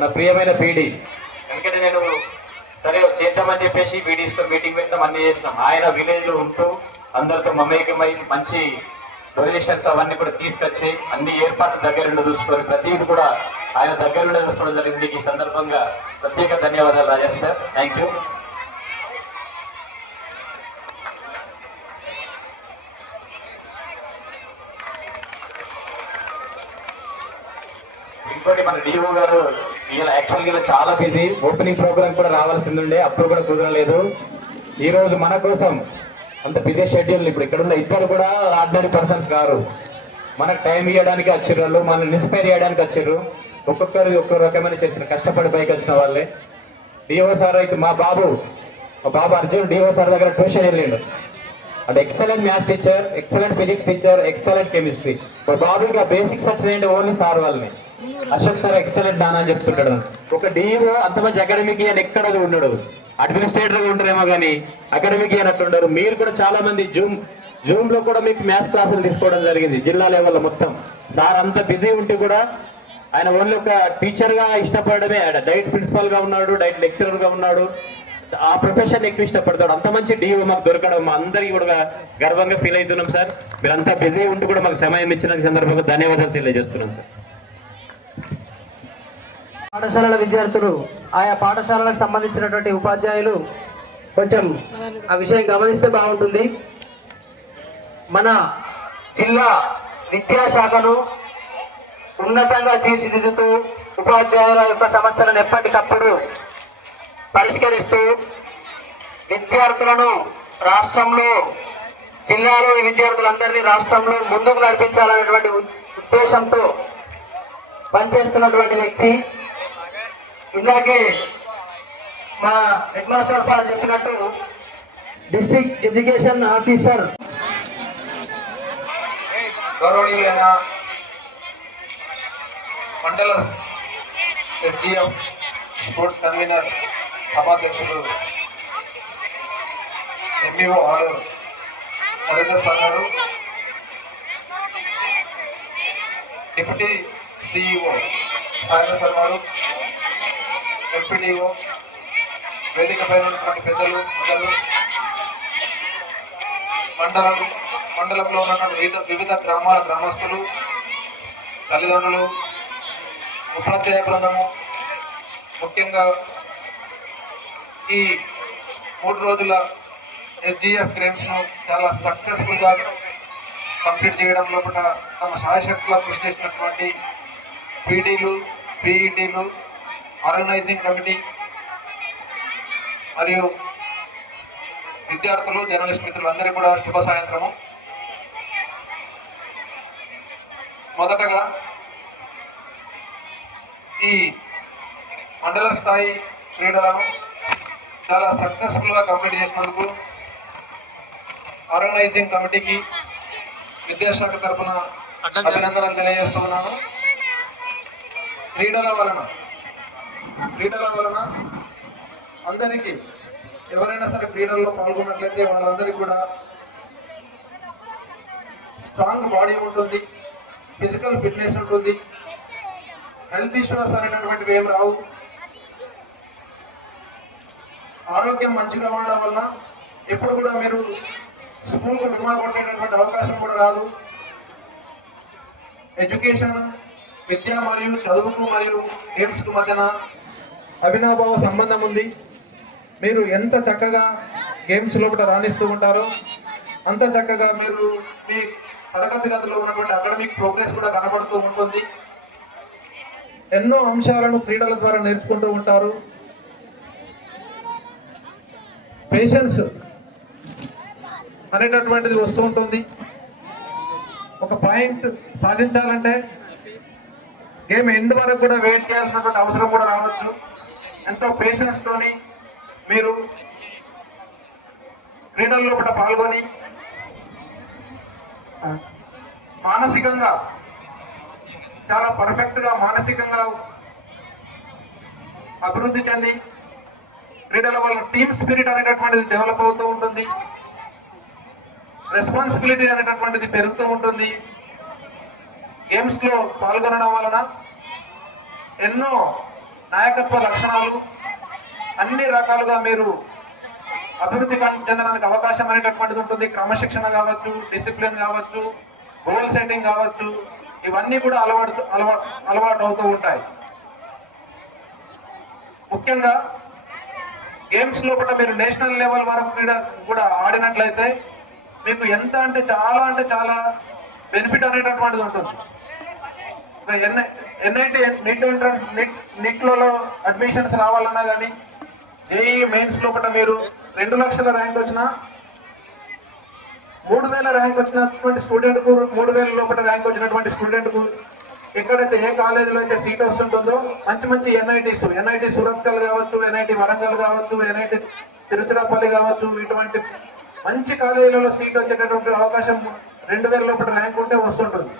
నా ప్రియమైన పీడి, ఎందుకంటే నేను సరే చేద్దామని చెప్పేసి వీడియోస్తో మీటింగ్ పెట్టినాం, అన్ని చేసినాం. ఆయన విలేజ్లో ఉంటూ అందరితో మమేకమై మంచి డొనేషన్స్ అవన్నీ కూడా తీసుకొచ్చి అన్ని ఏర్పాట్లు దగ్గరుండి చూసుకొని ప్రతిదీ కూడా ఆయన దగ్గరుండి చూసుకోవడం జరిగింది. ఈ సందర్భంగా ప్రత్యేక ధన్యవాదాలు రాజేష్ సార్, థ్యాంక్ యూ. ఇంకోటి మన డిఓ గారు ఇలా యాక్చువల్గా చాలా బిజీ, ఓపెనింగ్ ప్రోగ్రామ్ కూడా రావాల్సింది ఉండే, అప్పుడు కూడా కుదరలేదు. ఈ రోజు మన కోసం అంత బిజీ షెడ్యూల్, ఇప్పుడు ఇక్కడ ఉన్న ఇద్దరు కూడా ఆర్డినరీ పర్సన్స్ కారు, మనకు టైం ఇవ్వడానికి వచ్చారు, వాళ్ళు మనల్ని ఇన్స్పైర్ చేయడానికి వచ్చారు. ఒక్కొక్కరు ఒక్కొక్క రకమైన చరిత్ర, కష్టపడి పైకి వచ్చిన వాళ్ళే. డిఓ సార్ అయితే మా బాబు అర్జున్ డిఓ సార్ దగ్గర ట్యూషన్ వెళ్ళిండు. అంటే excellent maths teacher, excellent physics teacher, excellent chemistry. మా బాబు ఇంకా బేసిక్స్ వచ్చినాయంటే ఓన్లీ సార్ వాళ్ళని. అశోక్ సార్ ఎక్సలెంట్ దానా అని చెప్తుంటాడు. ఒక డిఓ అంత మంచి అకాడమిక్ అని ఎక్కడ ఉండడు, అడ్మినిస్ట్రేటర్ ఉంటారేమో కానీ అకాడమిక్ అన్నట్టు ఉండరు. మీరు కూడా చాలా మంది జూమ్ లో కూడా మీకు మ్యాథ్స్ క్లాసులు తీసుకోవడం జరిగింది జిల్లా లెవెల్లో మొత్తం. సార్ అంత బిజీ ఉంటే కూడా ఆయన ఓన్లీ ఒక టీచర్ గా ఇష్టపడమే, డైట్ ప్రిన్సిపల్ గా ఉన్నాడు, డైట్ లెక్చరర్ గా ఉన్నాడు, ఆ ప్రొఫెషన్ ఎక్కువ ఇష్టపడతాడు. అంత మంచి డిఓ మాకు దొరకడం మా అందరికీ కూడా గర్వంగా ఫీల్ అవుతున్నాం సార్. మీరు అంతా బిజీ ఉంటూ కూడా మాకు సమయం ఇచ్చిన సందర్భంగా ధన్యవాదాలు తెలియజేస్తున్నాం సార్. పాఠశాలల విద్యార్థులు, ఆయా పాఠశాలలకు సంబంధించినటువంటి ఉపాధ్యాయులు కొంచెం ఆ విషయం గమనిస్తే బాగుంటుంది. మన జిల్లా విద్యాశాఖను ఉన్నతంగా తీర్చిదిద్దుతూ ఉపాధ్యాయుల యొక్క సమస్యలను ఎప్పటికప్పుడు పరిష్కరిస్తూ విద్యార్థులను రాష్ట్రంలో, జిల్లాలో విద్యార్థులందరినీ రాష్ట్రంలో ముందుకు నడిపించాలనేటువంటి ఉద్దేశంతో పనిచేస్తున్నటువంటి వ్యక్తి. ఇందాకే మా హెడ్ మాస్టర్ సార్ చెప్పినట్టు డిస్ట్రిక్ట్ ఎడ్యుకేషన్ ఆఫీసర్ గౌరవనీయులైన మండల ఎస్డిఎం స్పోర్ట్స్ కన్వీనర్ సభాధ్యక్షులు ఎంఈఓ ఆర్డర్ నరేందర్ సార్ గారు, డిప్యూటీ సిఇఓ సాగర్ సార్ గారు, ఎంపీడీఓ, వేదిక పైన ఉన్నటువంటి పెద్దలు, మండలంలో ఉన్నటువంటి వివిధ గ్రామాల గ్రామస్తులు, తల్లిదండ్రులు, ఉపాధ్యాయ బృందము, ముఖ్యంగా ఈ 3 రోజుల ఎస్జిఎఫ్ గేమ్స్ను చాలా సక్సెస్ఫుల్గా కంప్లీట్ చేయడంలో కూడా తమ శాయశక్తులా కృషి చేసినటువంటి పీడీలు, పీఈటీలు, ఆర్గనైజింగ్ కమిటీ మరియు విద్యార్థులు, జర్నలిస్ట్ మిత్రులందరికీ కూడా శుభ సాయంత్రము. మొదటగా ఈ మండల స్థాయి క్రీడలను చాలా సక్సెస్ఫుల్గా కంప్లీట్ చేసినందుకు ఆర్గనైజింగ్ కమిటీకి విద్యాశాఖ తరఫున అభినందనలు తెలియజేస్తూ ఉన్నాను. క్రీడల వలన అందరికీ, ఎవరైనా సరే క్రీడల్లో పాల్గొన్నట్లయితే వాళ్ళందరికీ కూడా స్ట్రాంగ్ బాడీ ఉంటుంది, ఫిజికల్ ఫిట్నెస్ ఉంటుంది, హెల్త్ ఇష్యూస్ అనేటటువంటివి ఏం రావు. ఆరోగ్యం మంచిగా ఉండడం వలన ఎప్పుడు కూడా మీరు స్కూల్కు డుమా కొట్టేటటువంటి అవకాశం కూడా రాదు. ఎడ్యుకేషన్, విద్య మరియు చదువుకు మరియు గేమ్స్కు మధ్యన అవినాభావ సంబంధం ఉంది. మీరు ఎంత చక్కగా గేమ్స్ లోపల రాణిస్తూ ఉంటారో అంత చక్కగా మీరు మీ తరగతి గదిలో ఉన్నటువంటి అకాడమిక్ ప్రోగ్రెస్ కూడా కనబడుతూ ఉంటుంది. ఎన్నో అంశాలను క్రీడల ద్వారా నేర్చుకుంటూ ఉంటారు. పేషెన్స్ అనేటటువంటిది వస్తూ ఉంటుంది. ఒక పాయింట్ సాధించాలంటే గేమ్ ఎండ్ వరకు కూడా వెయిట్ చేయాల్సినటువంటి అవసరం కూడా రావచ్చు. ఎంతో పేషెన్స్ తోని మీరు క్రీడల్లో కూడా పాల్గొని మానసికంగా చాలా పర్ఫెక్ట్గా మానసికంగా అభివృద్ధి చెంది క్రీడల వల్ల టీమ్ స్పిరిట్ అనేటటువంటిది డెవలప్ అవుతూ ఉంటుంది. రెస్పాన్సిబిలిటీ అనేటటువంటిది పెరుగుతూ ఉంటుంది. గేమ్స్లో పాల్గొనడం వలన ఎన్నో నాయకత్వ లక్షణాలు అన్ని రకాలుగా మీరు అభివృద్ధి చెందడానికి అవకాశం అనేటటువంటిది ఉంటుంది. క్రమశిక్షణ కావచ్చు, డిసిప్లిన్ కావచ్చు, గోల్ సెట్టింగ్ కావచ్చు, ఇవన్నీ కూడా అలవాటు అవుతూ ఉంటాయి. ముఖ్యంగా గేమ్స్ లోపల మీరు నేషనల్ లెవెల్ వరకు కూడా ఆడినట్లయితే మీకు ఎంత అంటే చాలా బెనిఫిట్ అనేటటువంటిది ఉంటుంది. ఎన్ఐటి నీట్ ఎంట్రన్స్ నీట్లో అడ్మిషన్స్ రావాలన్నా కానీ, జేఈ మెయిన్స్ లోపల మీరు 2 లక్షల ర్యాంక్ వచ్చినా, 3000 ర్యాంక్ వచ్చినటువంటి స్టూడెంట్కు, 3000 లోపల ర్యాంక్ వచ్చినటువంటి స్టూడెంట్కు ఎక్కడైతే ఏ కాలేజీలో అయితే సీట్ వస్తుంటుందో మంచి ఎన్ఐటి సురత్కల్ కావచ్చు, ఎన్ఐటి వరంగల్ కావచ్చు, ఎన్ఐటి తిరుచిరాపల్లి కావచ్చు, ఇటువంటి మంచి కాలేజీలలో సీట్ వచ్చేటటువంటి అవకాశం 2000 లోపల ర్యాంక్ ఉంటే వస్తుంటుంది.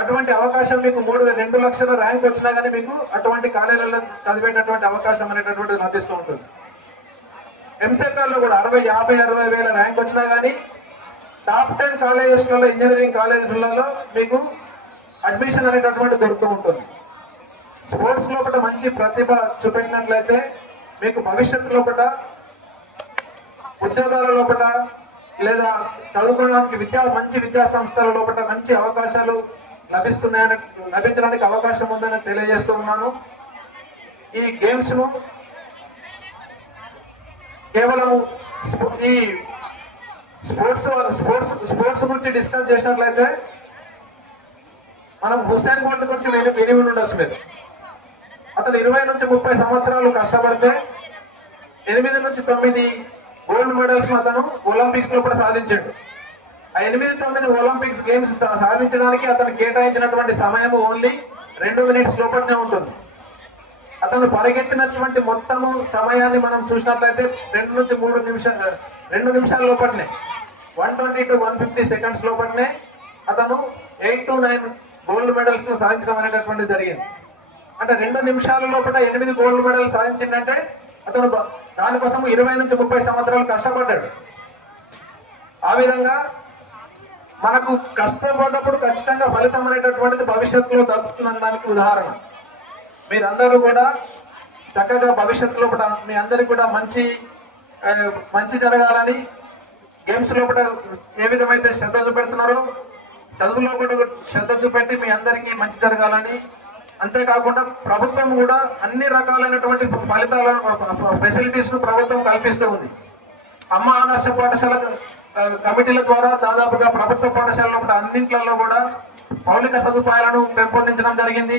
అటువంటి అవకాశం మీకు 2 లక్షల ర్యాంక్ వచ్చినా కానీ మీకు అటువంటి కాలేజీలలో చదివేటటువంటి అవకాశం అనేటటువంటిది లభిస్తూ ఉంటుంది. ఎంసెట్లలో కూడా 60 వేల ర్యాంక్ వచ్చినా కానీ టాప్ 10 కాలేజెస్లలో, ఇంజనీరింగ్ కాలేజీలలో మీకు అడ్మిషన్ అనేటటువంటి దొరుకుతూ ఉంటుంది. స్పోర్ట్స్ లోపల మంచి ప్రతిభ చూపెట్టినట్లయితే మీకు భవిష్యత్తు లోపల ఉద్యోగాల లోపల లేదా చదువుకోవడానికి మంచి విద్యా సంస్థల లోపల మంచి అవకాశాలు లభించడానికి అవకాశం ఉందని తెలియజేస్తూ ఉన్నాను. ఈ గేమ్స్ ను కేవలము ఈ స్పోర్ట్స్ గురించి డిస్కస్ చేసినట్లయితే మనం హుసేన్ బోల్ట్ గురించి విని ఉండొచ్చు మీరు. అతను 20 నుంచి 30 సంవత్సరాలు కష్టపడితే 8 నుంచి 9 గోల్డ్ మెడల్స్ అతను ఒలింపిక్స్ లో కూడా సాధించాడు. ఆ 8-9 ఒలింపిక్స్ గేమ్స్ సాధించడానికి అతను కేటాయించినటువంటి సమయం ఓన్లీ 2 మినిట్స్ లోపలనే ఉంటుంది. అతను పరిగెత్తినటువంటి మొత్తము సమయాన్ని మనం చూసినట్లయితే 2 నుంచి 2 నిమిషాల లోపలనే 120 to 150 సెకండ్స్ లోపలనే అతను 8 to 9 గోల్డ్ మెడల్స్ ను సాధించడం అనేటటువంటిది జరిగింది. అంటే 2 నిమిషాల లోపల 8 గోల్డ్ మెడల్ సాధించిందంటే అతను దానికోసం 20 నుంచి 30 సంవత్సరాలు కష్టపడ్డాడు. ఆ విధంగా మనకు కష్టపడ్డప్పుడు ఖచ్చితంగా ఫలితం అనేటటువంటిది భవిష్యత్తులో దక్కుతుందనడానికి ఉదాహరణ. మీరందరూ కూడా చక్కగా భవిష్యత్తులో మీ అందరికీ కూడా మంచి జరగాలని, గేమ్స్ లోపల ఏ విధమైతే శ్రద్ధ చూపెడుతున్నారో చదువులో కూడా శ్రద్ధ చూపెట్టి మీ అందరికీ మంచి జరగాలని, అంతేకాకుండా ప్రభుత్వం కూడా అన్ని రకాలైనటువంటి ఫెసిలిటీస్ ను ప్రభుత్వం కల్పిస్తూ ఉంది. అమ్మ ఆదర్శ పాఠశాల కమిటీల ద్వారా దాదాపుగా ప్రభుత్వ పాఠశాలలో అన్నింట్లలో కూడా మౌలిక సదుపాయాలను పెంపొందించడం జరిగింది.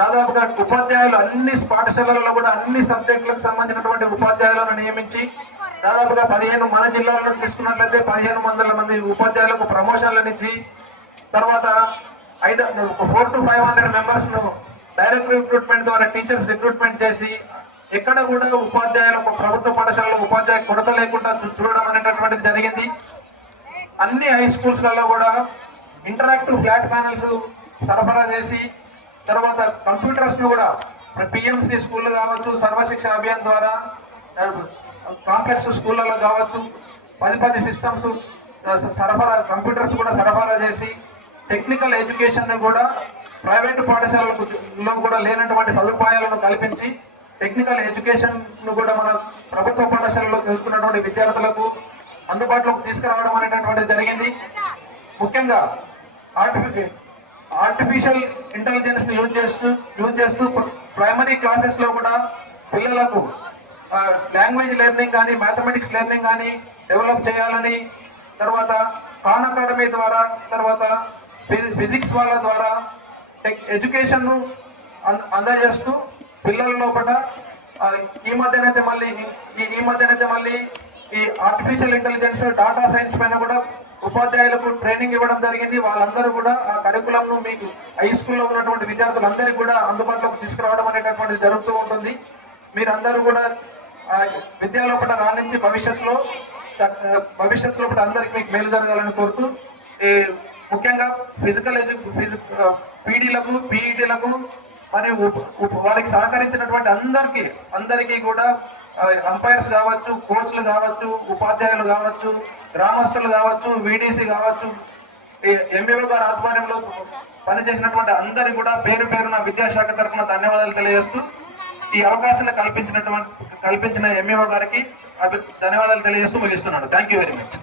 దాదాపుగా ఉపాధ్యాయులు అన్ని పాఠశాలలలో కూడా అన్ని సబ్జెక్టులకు సంబంధించినటువంటి ఉపాధ్యాయులను నియమించి దాదాపుగా 15 మన జిల్లాలను తీసుకున్నట్లయితే 1500 మంది ఉపాధ్యాయులకు ప్రమోషన్లను ఇచ్చి, తర్వాత 400 to 500 మెంబర్స్ ను డైరెక్ట్ రిక్రూట్మెంట్ ద్వారా టీచర్స్ రిక్రూట్మెంట్ చేసి ఎక్కడ కూడా ఉపాధ్యాయులకు ప్రభుత్వ పాఠశాలలో ఉపాధ్యాయ కొరత లేకుండా చూడడం అనేటటువంటిది జరిగింది. అన్ని హై స్కూల్స్లలో కూడా ఇంటరాక్టివ్ ఫ్లాట్ ప్యానల్స్ సరఫరా చేసి, తర్వాత కంప్యూటర్స్ ను కూడా పిఎంసి స్కూళ్ళు కావచ్చు, సర్వశిక్ష అభియాన్ ద్వారా కాంప్లెక్స్ స్కూళ్ళలో కావచ్చు 10 సిస్టమ్స్ కంప్యూటర్స్ కూడా సరఫరా చేసి, టెక్నికల్ ఎడ్యుకేషన్ కూడా ప్రైవేటు పాఠశాలలకు కూడా లేనటువంటి సదుపాయాలను కల్పించి టెక్నికల్ ఎడ్యుకేషన్ ను కూడా మన ప్రభుత్వ పాఠశాలలో చదువుతున్నటువంటి విద్యార్థులకు అందుబాటులోకి తీసుకురావడం అనేటటువంటిది జరిగింది. ముఖ్యంగా ఆర్టిఫిషియల్ ఇంటెలిజెన్స్ ను యూజ్ చేస్తూ ప్రైమరీ క్లాసెస్ లో కూడా పిల్లలకు లాంగ్వేజ్ లెర్నింగ్ కానీ, మ్యాథమెటిక్స్ లెర్నింగ్ కానీ డెవలప్ చేయాలని, తర్వాత ఖాన్ అకాడమీ ద్వారా, తర్వాత ఫిజిక్స్ వాళ్ళ ద్వారా ఎడ్యుకేషన్ ను అందజేస్తూ పిల్లల లోపల ఈ మధ్యనైతే మళ్ళీ ఈ ఆర్టిఫిషియల్ ఇంటెలిజెన్స్, డాటా సైన్స్ పైన కూడా ఉపాధ్యాయులకు ట్రైనింగ్ ఇవ్వడం జరిగింది. వాళ్ళందరూ కూడా ఆ కరికులంను మీకు హై స్కూల్లో ఉన్నటువంటి విద్యార్థులందరికీ కూడా అందుబాటులోకి తీసుకురావడం అనేటటువంటిది జరుగుతూ ఉంటుంది. మీరందరూ కూడా విద్యా లోపల రాణించి భవిష్యత్తులో అందరికి మీకు మేలు జరగాలని కోరుతూ, ముఖ్యంగా పీడీలకు, పీఈటీలకు మరియు వారికి సహకరించినటువంటి అందరికీ కూడా అంపైర్స్ కావచ్చు, కోచ్లు కావచ్చు, ఉపాధ్యాయులు కావచ్చు, గ్రామస్తులు కావచ్చు, వీడీసీ కావచ్చు, ఎంబీఓ గారి ఆధ్వర్యంలో పనిచేసినటువంటి అందరికీ కూడా పేరున విద్యాశాఖ తరఫున ధన్యవాదాలు తెలియజేస్తూ ఈ అవకాశాన్ని కల్పించిన ఎంఈఓ గారికి ధన్యవాదాలు తెలియజేస్తూ ముగిస్తున్నాను. Thank you very much.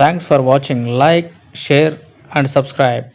Thanks for watching. Like, share and subscribe.